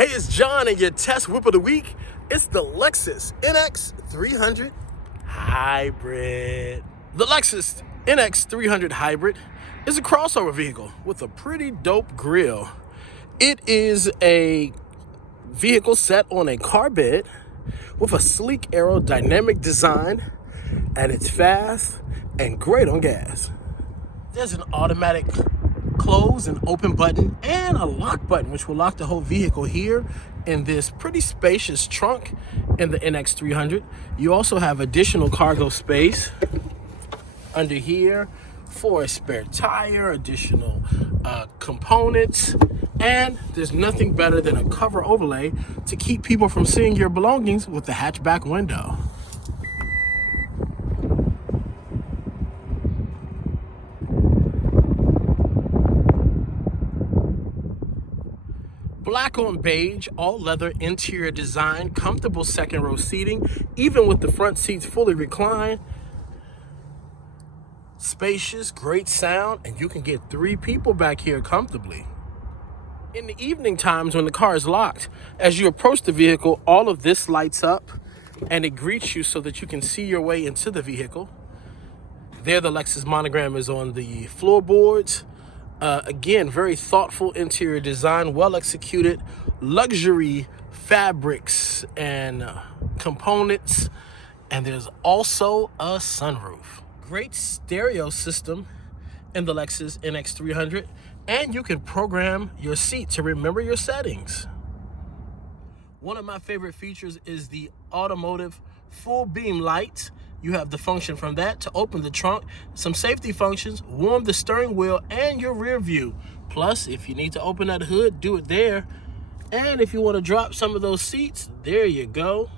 Hey, it's John and your test whip of the week. It's the Lexus NX 300 Hybrid. The Lexus NX 300 Hybrid is a crossover vehicle with a pretty dope grille. It is a vehicle set on a car bed with a sleek aerodynamic design, and it's fast and great on gas. There's an automatic close and open button and a lock button, which will lock the whole vehicle here in this pretty spacious trunk in the NX 300. You also have additional cargo space under here for a spare tire, additional components, and there's nothing better than a cover overlay to keep people from seeing your belongings with the hatchback window. Black on beige, all leather interior design, comfortable second row seating, even with the front seats fully reclined. Spacious, great sound, and you can get 3 people back here comfortably. In the evening times when the car is locked, as you approach the vehicle, all of this lights up and it greets you so that you can see your way into the vehicle. There, the Lexus monogram is on the floorboards. Again, very thoughtful interior design, well executed, luxury fabrics and components, and there's also a sunroof. Great stereo system in the Lexus NX 300, and you can program your seat to remember your settings. One of my favorite features is the automotive full beam lights. You have the function from that to open the trunk, some safety functions, warm the steering wheel and your rear view. Plus, if you need to open that hood, do it there. And if you want to drop some of those seats, there you go.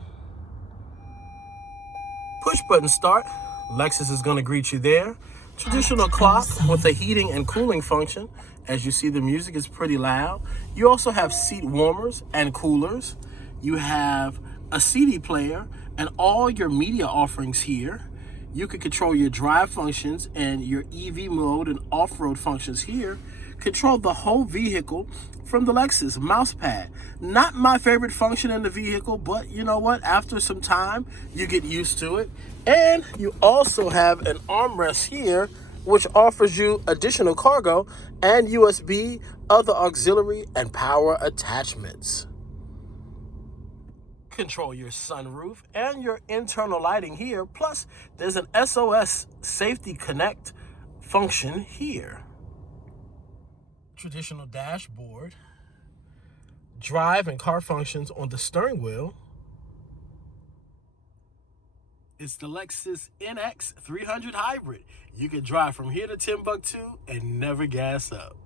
Push button start. Lexus is going to greet you there. Traditional clock with a heating and cooling function. As you see, the music is pretty loud. You also have seat warmers and coolers. You have a CD player and all your media offerings here. You can control your drive functions and your EV mode and off-road functions here. Control the whole vehicle from the Lexus mouse pad. Not my favorite function in the vehicle, but you know what? After some time, you get used to it. And you also have an armrest here, which offers you additional cargo and USB, other auxiliary and power attachments. Control your sunroof and your internal lighting here. Plus, there's an SOS Safety Connect function here. Traditional dashboard. Drive and car functions on the steering wheel. It's the Lexus NX 300 Hybrid. You can drive from here to Timbuktu and never gas up.